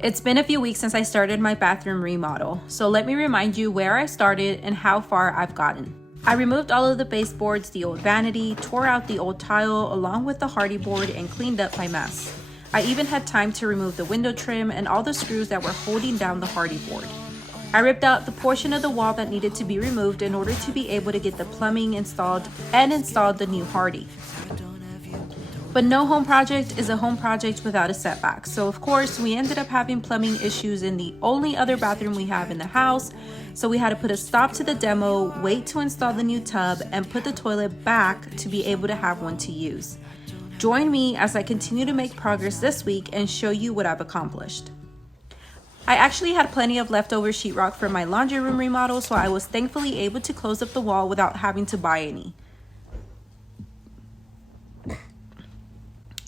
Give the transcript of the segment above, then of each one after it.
It's been a few weeks since I started my bathroom remodel, so let me remind you where I started and how far I've gotten. I removed all of the baseboards, the old vanity, tore out the old tile along with the hardy board, and cleaned up my mess. I even had time to remove the window trim and all the screws that were holding down the hardy board. I ripped out the portion of the wall that needed to be removed in order to be able to get the plumbing installed and installed the new hardy. But no home project is a home project without a setback. So of course, we ended up having plumbing issues in the only other bathroom we have in the house. So we had to put a stop to the demo, wait to install the new tub, and put the toilet back to be able to have one to use. Join me as I continue to make progress this week and show you what I've accomplished. I actually had plenty of leftover sheetrock from my laundry room remodel, so I was thankfully able to close up the wall without having to buy any.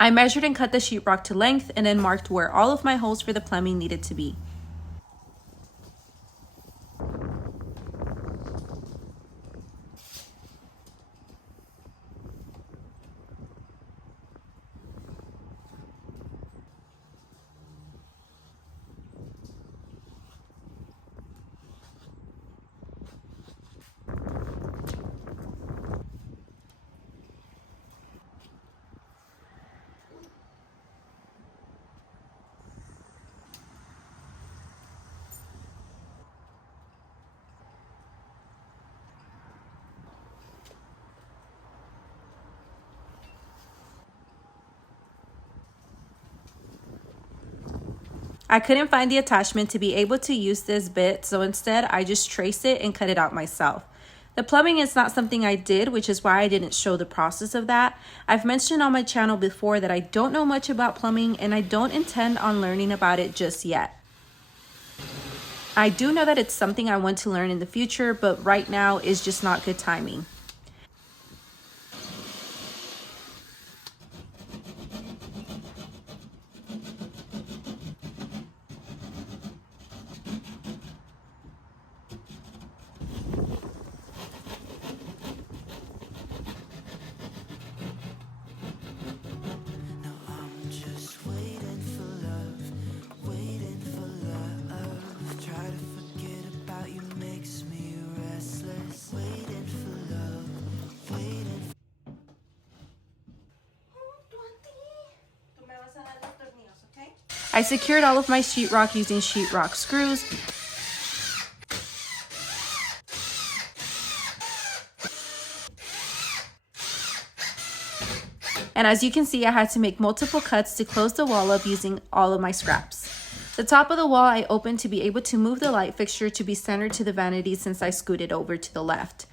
I measured and cut the sheetrock to length and then marked where all of my holes for the plumbing needed to be. I couldn't find the attachment to be able to use this bit, so instead I just traced it and cut it out myself. The plumbing is not something I did, which is why I didn't show the process of that. I've mentioned on my channel before that I don't know much about plumbing and I don't intend on learning about it just yet. I do know that it's something I want to learn in the future, but right now is just not good timing. I secured all of my sheetrock using sheetrock screws. And as you can see, I had to make multiple cuts to close the wall up using all of my scraps. The top of the wall I opened to be able to move the light fixture to be centered to the vanity since I scooted over to the left.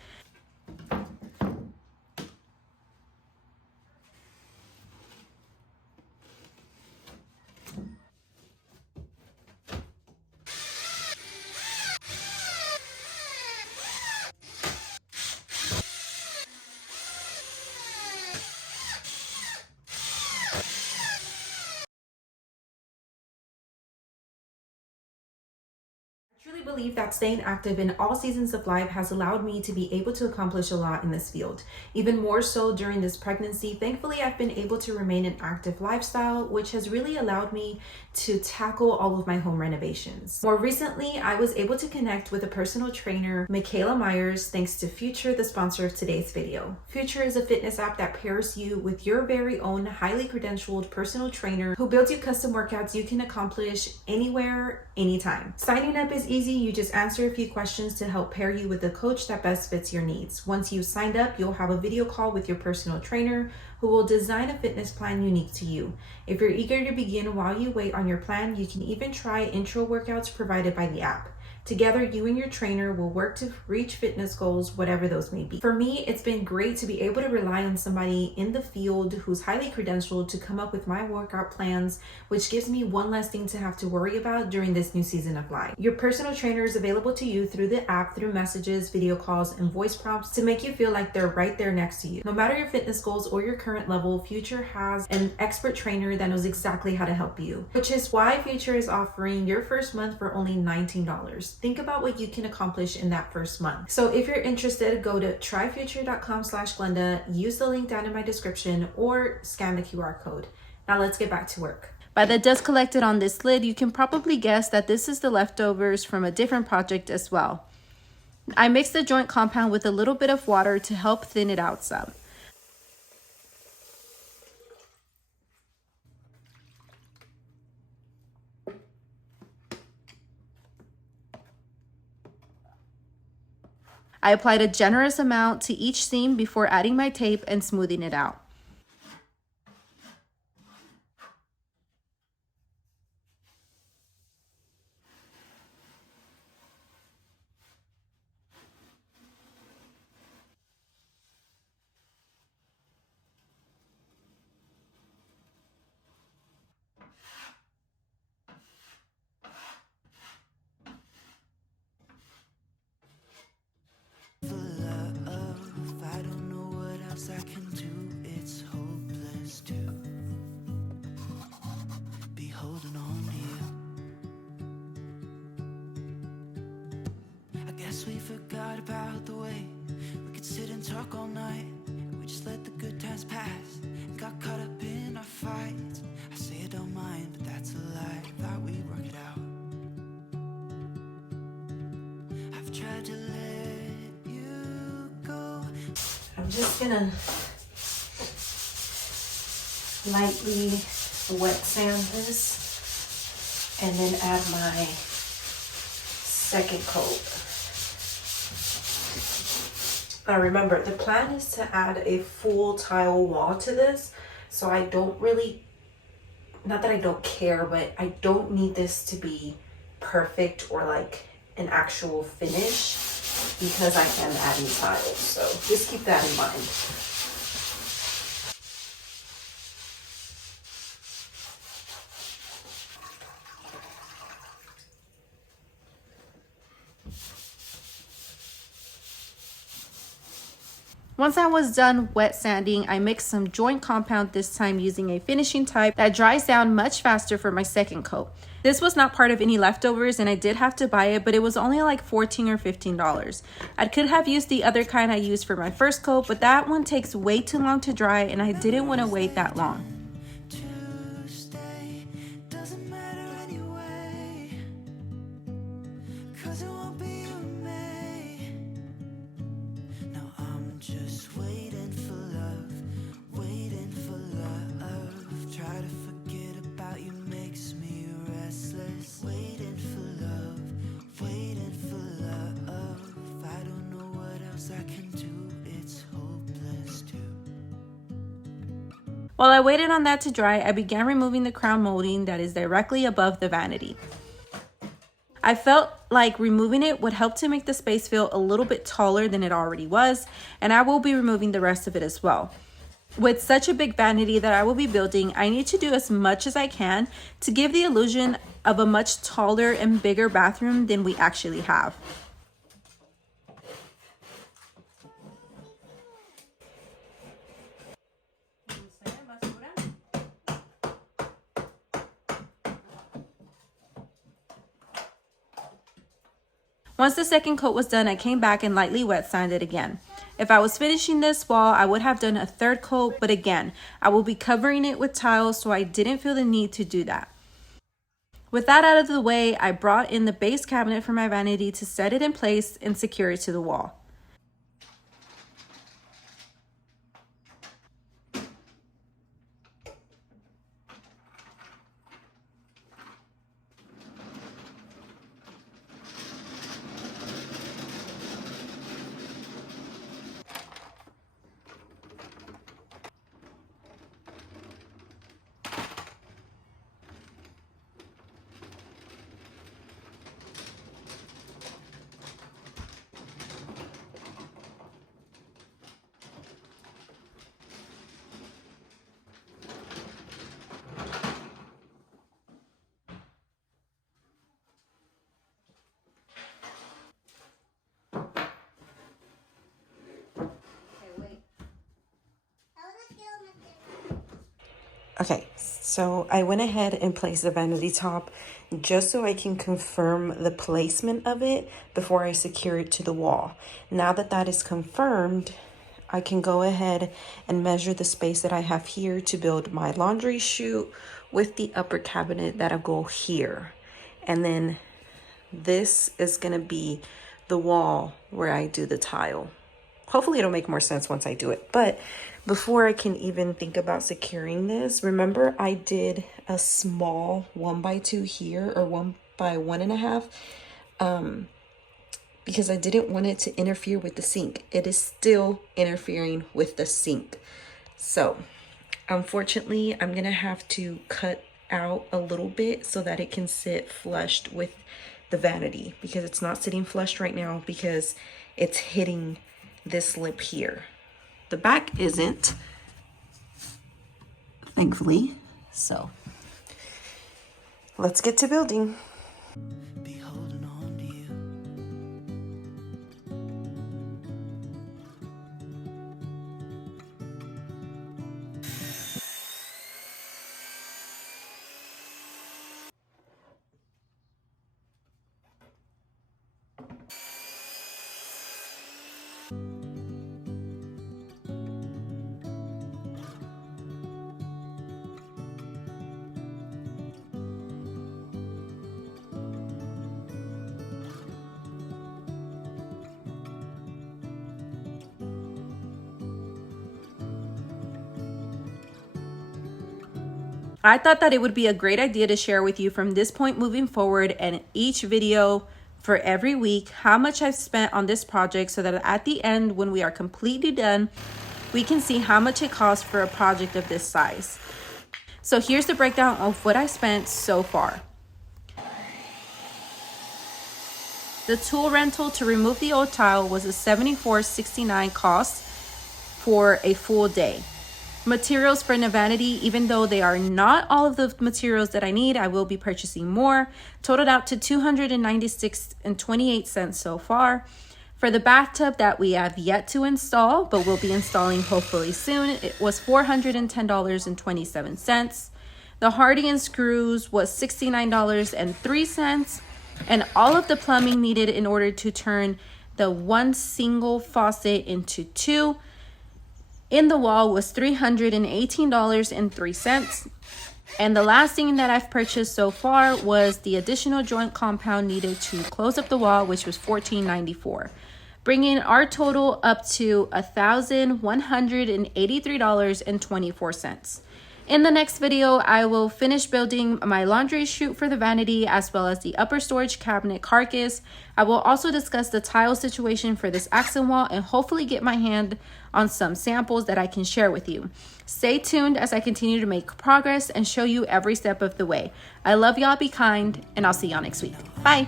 I truly believe that staying active in all seasons of life has allowed me to be able to accomplish a lot in this field. Even more so during this pregnancy, thankfully I've been able to remain an active lifestyle, which has really allowed me to tackle all of my home renovations. More recently, I was able to connect with a personal trainer, Michaela Myers, thanks to Future, the sponsor of today's video. Future is a fitness app that pairs you with your very own highly credentialed personal trainer who builds you custom workouts you can accomplish anywhere, anytime. Signing up is easy. You just answer a few questions to help pair you with the coach that best fits your needs. Once you've signed up, you'll have a video call with your personal trainer who will design a fitness plan unique to you. If you're eager to begin while you wait on your plan, you can even try intro workouts provided by the app. Together, you and your trainer will work to reach fitness goals, whatever those may be. For me, it's been great to be able to rely on somebody in the field who's highly credentialed to come up with my workout plans, which gives me one less thing to have to worry about during this new season of life. Your personal trainer is available to you through the app, through messages, video calls, and voice prompts to make you feel like they're right there next to you. No matter your fitness goals or your current level, Future has an expert trainer that knows exactly how to help you, which is why Future is offering your first month for only $19. Think about what you can accomplish in that first month. So if you're interested, go to tryfuture.com/Glenda, use the link down in my description, or scan the QR code. Now let's get back to work. By the dust collected on this lid, you can probably guess that this is the leftovers from a different project as well. I mixed the joint compound with a little bit of water to help thin it out some. I applied a generous amount to each seam before adding my tape and smoothing it out. I can do, it's hopeless to be holding on to you. I guess we forgot about the way we could sit and talk all night. We just let the good times pass and got caught up in our fights. I say I don't mind, but that's a lie. Thought we'd work it out. I've tried to let you go. I'm just gonna lightly wet sand this and then add my second coat. Now remember, the plan is to add a full tile wall to this, so I don't really, not that I don't care, but I don't need this to be perfect or like an actual finish, because I am adding tiles, so just keep that in mind. Once I was done wet sanding, I mixed some joint compound, this time using a finishing type that dries down much faster for my second coat. This was not part of any leftovers and I did have to buy it, but it was only like $14 or $15. I could have used the other kind I used for my first coat, but that one takes way too long to dry and I didn't want to wait that long. Just waiting for love, waiting for love. Try to forget about you makes me restless. Waiting for love, waiting for love. I don't know what else I can do, it's hopeless too. While I waited on that to dry, I began removing the crown molding that is directly above the vanity. I felt like removing it would help to make the space feel a little bit taller than it already was, and I will be removing the rest of it as well. With such a big vanity that I will be building, I need to do as much as I can to give the illusion of a much taller and bigger bathroom than we actually have. Once the second coat was done, I came back and lightly wet sanded again. If I was finishing this wall, I would have done a third coat, but again, I will be covering it with tiles, so I didn't feel the need to do that. With that out of the way, I brought in the base cabinet for my vanity to set it in place and secure it to the wall. Okay, so I went ahead and placed the vanity top just so I can confirm the placement of it before I secure it to the wall. Now that that is confirmed, I can go ahead and measure the space that I have here to build my laundry chute, with the upper cabinet that'll go here. And then this is gonna be the wall where I do the tile. Hopefully it'll make more sense once I do it. But before I can even think about securing this, remember I did a small 1x2 here, or 1x1.5, because I didn't want it to interfere with the sink. It is still interfering with the sink. So unfortunately, I'm gonna have to cut out a little bit so that it can sit flushed with the vanity, because it's not sitting flushed right now because it's hitting this lip here. The back isn't, thankfully. So let's get to building. Be holding on to you. I thought that it would be a great idea to share with you from this point moving forward, and each video for every week, how much I've spent on this project, so that at the end, when we are completely done, we can see how much it costs for a project of this size. So here's the breakdown of what I spent so far. The tool rental to remove the old tile was a $74.69 cost for a full day. Materials for Vanity, even though they are not all of the materials that I need, I will be purchasing more. Totaled out to $296.28 so far. For the bathtub that we have yet to install, but will be installing hopefully soon, it was $410.27. The Hardy screws was $69.03. And all of the plumbing needed in order to turn the one single faucet into two in the wall was $318.03. And the last thing that I've purchased so far was the additional joint compound needed to close up the wall, which was $14.94, bringing our total up to $1,183.24. In the next video, I will finish building my laundry chute for the vanity, as well as the upper storage cabinet carcass. I will also discuss the tile situation for this accent wall and hopefully get my hand on some samples that I can share with you. Stay tuned as I continue to make progress and show you every step of the way. I love y'all, be kind, and I'll see y'all next week. Bye.